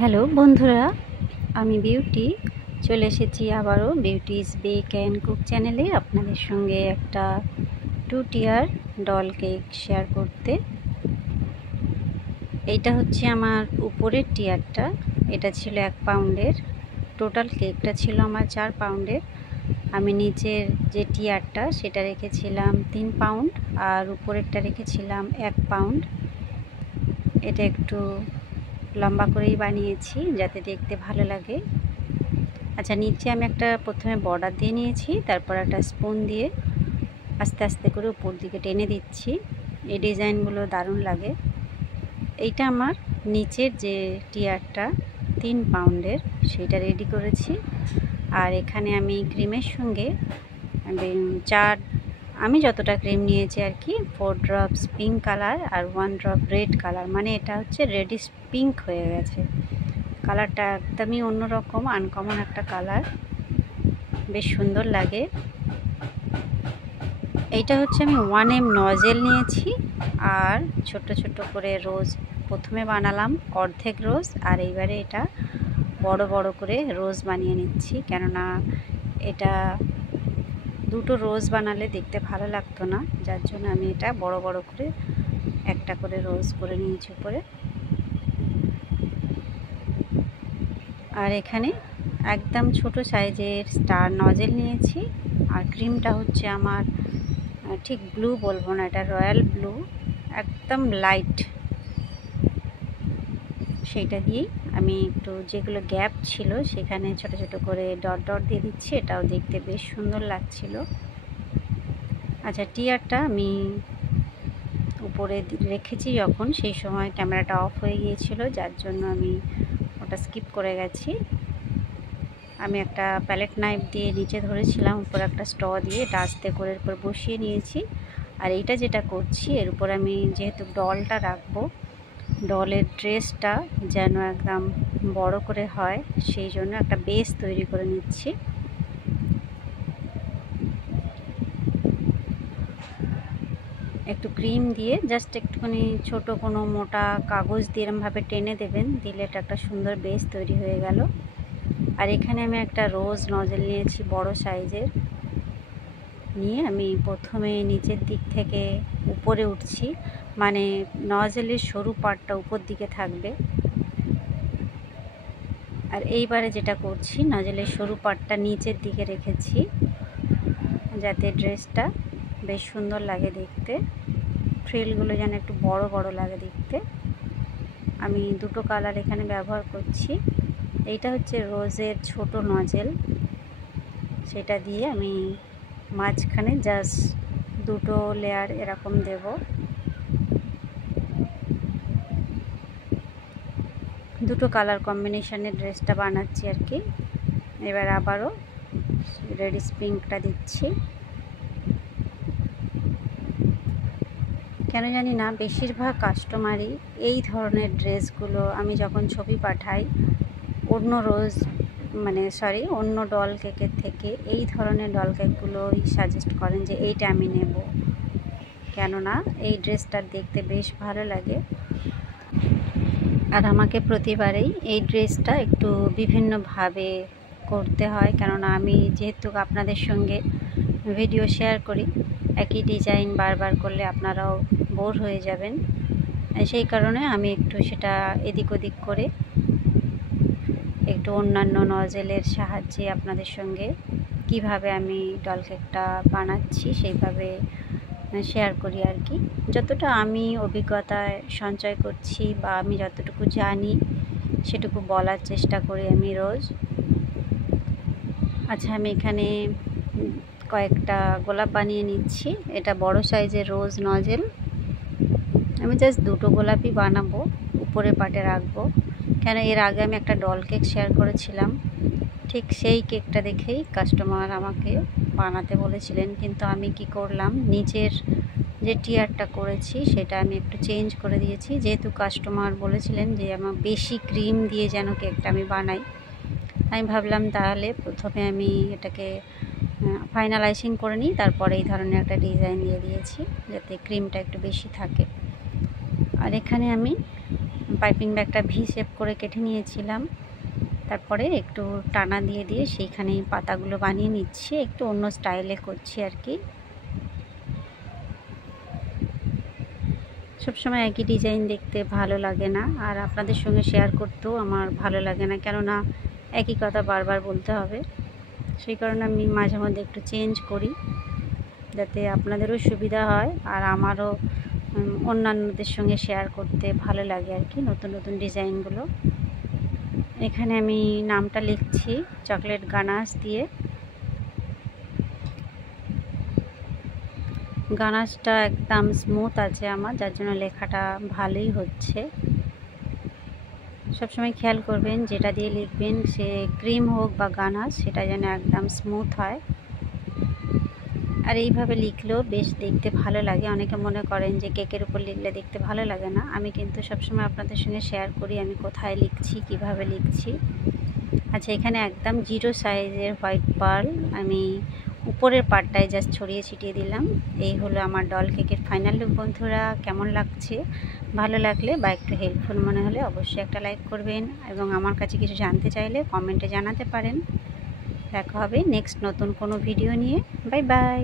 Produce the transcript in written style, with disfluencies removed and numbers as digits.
Hello বন্ধুরা, আমি beauty চলে এসেছি আবারও বিউটিস বেক অ্যান্ড কুক চ্যানেলে আপনাদের সঙ্গে একটা 2 টিয়ার ডল কেক শেয়ার করতে। এইটা হচ্ছে আমার উপরের টিয়ারটা, এটা ছিল 1 পাউন্ডের। টোটাল কেকটা ছিল আমার 4 পাউন্ডের। আমি নিচের যে টিয়ারটা সেটা রেখেছিলাম 3 পাউন্ড আর উপরেরটা রেখেছিলাম 1 পাউন্ড। এটা একটু লম্বা করেই বানিয়েছি যাতে দেখতে ভালো লাগে। আচ্ছা, নিচে আমি একটা প্রথমে বর্ডার দিয়ে নিয়েছি, তারপর একটা স্পুন দিয়ে আস্তে আস্তে করে উপর দিকে টেনে দিচ্ছি। এই ডিজাইনগুলো দারুণ লাগে। এইটা আমার নিচের যে টিয়ারটা 3 পাউন্ডের সেটা রেডি করেছি। আর এখানে আমি ক্রিমের সঙ্গে আমি যতটা ক্রিম নিয়েছি আর কি 4 ড্রপস পিঙ্ক কালার আর 1 ড্রপ রেড কালার, মানে এটা হচ্ছে রেডিশ পিঙ্ক হয়ে গেছে। কালারটা একদমই অন্যরকম, আনকমন একটা কালার, বেশ সুন্দর লাগে। এইটা হচ্ছে আমি 1M নজেল নিয়েছি আর ছোট ছোট করে রোজ প্রথমে বানালাম অর্ধেক রোজ, আর এইবারে এটা বড় বড় করে রোজ বানিয়ে নিচ্ছি, কেননা এটা দুটো রোজ বানালে দেখতে ভালো লাগতো না, যার জন্য আমি এটা বড় বড় করে একটা করে রোজ করে নিয়েছি উপরে। আর এখানে একদম ছোট সাইজের স্টার নজেল নিয়েছি, আর ক্রিমটা হচ্ছে আমার ঠিক ব্লু বলবো না, এটা রয়্যাল ব্লু, একদম লাইট। সেইটা দিয়েই আমি একটু যেগুলো গ্যাপ ছিল সেখানে ছোট ছোট করে ডট ডট দিয়ে দিচ্ছি, এটাও দেখতে বেশ সুন্দর লাগছিল। আচ্ছা, টিয়ারটা আমি উপরে রেখেছি যখন, সেই সময় ক্যামেরাটা অফ হয়ে গিয়েছিল, যার জন্য আমি ওটা স্কিপ করে গেছি। আমি একটা প্যালেট নাইফ দিয়ে নিচে ধরেছিলাম, উপরে একটা স্ট্র দিয়ে এটা আস্তে করে উপর বসিয়ে নিয়েছি। আর এইটা যেটা করছি, এর উপর আমি যেহেতু ডলটা রাখবো, ডলের ড্রেসটা যেন একদম বড় করে হয়, সেই জন্য একটা বেস তৈরি করে নিচ্ছি। একটু ক্রিম দিয়ে জাস্ট একটুখানি ছোট কোনো মোটা কাগজ দিয়ে এরমভাবে টেনে দেবেন, দিলে এটা একটা সুন্দর বেস তৈরি হয়ে গেল। আর এখানে আমি একটা রোজ নজেল নিয়েছি বড় সাইজের, নিয়ে আমি প্রথমে নিচের দিক থেকে উপরে উঠছি, মানে নজেলের সরু পার্টটা উপর দিকে থাকবে। আর এইবারে যেটা করছি, নজেলের সরু পার্টটা নিচের দিকে রেখেছি যাতে ড্রেসটা বেশ সুন্দর লাগে দেখতে, ফ্রিলগুলো যেন একটু বড় বড় লাগে দেখতে। আমি দুটো কালার এখানে ব্যবহার করছি। এইটা হচ্ছে রোজের ছোট নজেল, সেটা দিয়ে আমি মাঝখানে জাস্ট দুটো লেয়ার এরকম দেব। দুটো কালার কম্বিনেশনের ড্রেসটা বানাচ্ছি আর কি। এবার আবারও রেডিশ পিঙ্কটা দিচ্ছি। কেন জানি না বেশিরভাগ কাস্টমারই এই ধরনের ড্রেসগুলো আমি যখন ছবি পাঠাই অন্য ডল কেকের থেকে এই ধরনের ডল কেকগুলোই সাজেস্ট করেন যে এইটা আমি নেব, কেননা এই ড্রেসটা দেখতে বেশ ভালো লাগে। আর আমাকে প্রতিবারেই এই ড্রেসটা একটু বিভিন্নভাবে করতে হয়, কেননা আমি যেহেতু আপনাদের সঙ্গে ভিডিও শেয়ার করি, একই ডিজাইন বারবার করলে আপনারাও বোর হয়ে যাবেন। সেই কারণে আমি একটু সেটা এদিক ওদিক করে একটু অন্যান্য নজেলের সাহায্যে আপনাদের সঙ্গে কিভাবে আমি ডল কেকটা বানাচ্ছি সেইভাবে শেয়ার করি আর কি। যতটা আমি অভিজ্ঞতায় সঞ্চয় করছি বা আমি যতটুকু জানি সেটুকু বলার চেষ্টা করি আমি রোজ। আচ্ছা, আমি এখানে কয়েকটা গোলাপ বানিয়ে নিচ্ছি। এটা বড় সাইজের রোজ নজেল, আমি জাস্ট দুটো গোলাপই বানাবো, উপরে পাটে রাখবো, কেন এর আগে আমি একটা ডল কেক শেয়ার করেছিলাম, ঠিক সেই কেকটা দেখেই কাস্টমার আমাকে বানাতে বলেছিলেন, কিন্তু আমি কি করলাম, নিচের যে টিয়ারটা করেছি সেটা আমি একটু চেঞ্জ করে দিয়েছি, যেহেতু কাস্টমার বলেছিলেন যে আমার বেশি ক্রিম দিয়ে যেন কেকটা আমি বানাই। আমি ভাবলাম তাহলে প্রথমে আমি এটাকে ফাইনালাইজিং করে নিই, তারপরে এই ধরনের একটা ডিজাইন দিয়ে দিয়েছি যাতে ক্রিমটা একটু বেশি থাকে। আর এখানে আমি পাইপিং ব্যাগটা ভি শেপ করে কেটে নিয়েছিলাম। তারপরে একটু টানা দিয়ে দিয়ে সেইখানেই পাতাগুলো বানিয়ে নিচ্ছি, একটু অন্য স্টাইলে করছি আর কি। সবসময় একই ডিজাইন দেখতে ভালো লাগে না, আর আপনাদের সঙ্গে শেয়ার করতেও আমার ভালো লাগে না, কেননা একই কথা বারবার বলতে হবে। সেই কারণে আমি মাঝে মধ্যে একটু চেঞ্জ করি, যাতে আপনাদেরও সুবিধা হয় আর আমারও অন্যান্যদের সঙ্গে শেয়ার করতে ভালো লাগে আর কি, নতুন নতুন ডিজাইনগুলো। এখানে আমি নামটা লিখছি চকলেট গানাশ দিয়ে। গানাশটা একদম স্মুথ আছে আমার, যার জন্য লেখাটা ভালোই হচ্ছে। সবসময় খেয়াল করবেন যেটা দিয়ে লিখবেন, সে ক্রিম হোক বা গানাশ, সেটা যেন একদম স্মুথ হয়। আর এইভাবে লিখলেও বেশ দেখতে ভালো লাগে। অনেকে মনে করেন যে কেকের উপর লিখলে দেখতে ভালো লাগে না, আমি কিন্তু সবসময় আপনাদের সঙ্গে শেয়ার করি আমি কোথায় লিখছি, কিভাবে লিখছি। আচ্ছা, এখানে একদম 0 সাইজের হোয়াইট পার্ল আমি উপরের পার্টটায় জাস্ট ছড়িয়ে ছিটিয়ে দিলাম। এই হলো আমার ডল কেকের ফাইনাল লুক। বন্ধুরা, কেমন লাগছে? ভালো লাগলে বা একটু হেল্পফুল মনে হলে অবশ্যই একটা লাইক করবেন, এবং আমার কাছে কিছু জানতে চাইলে কমেন্টে জানাতে পারেন। দেখা হবে নেক্সট নতুন কোনো ভিডিও নিয়ে। Bye bye.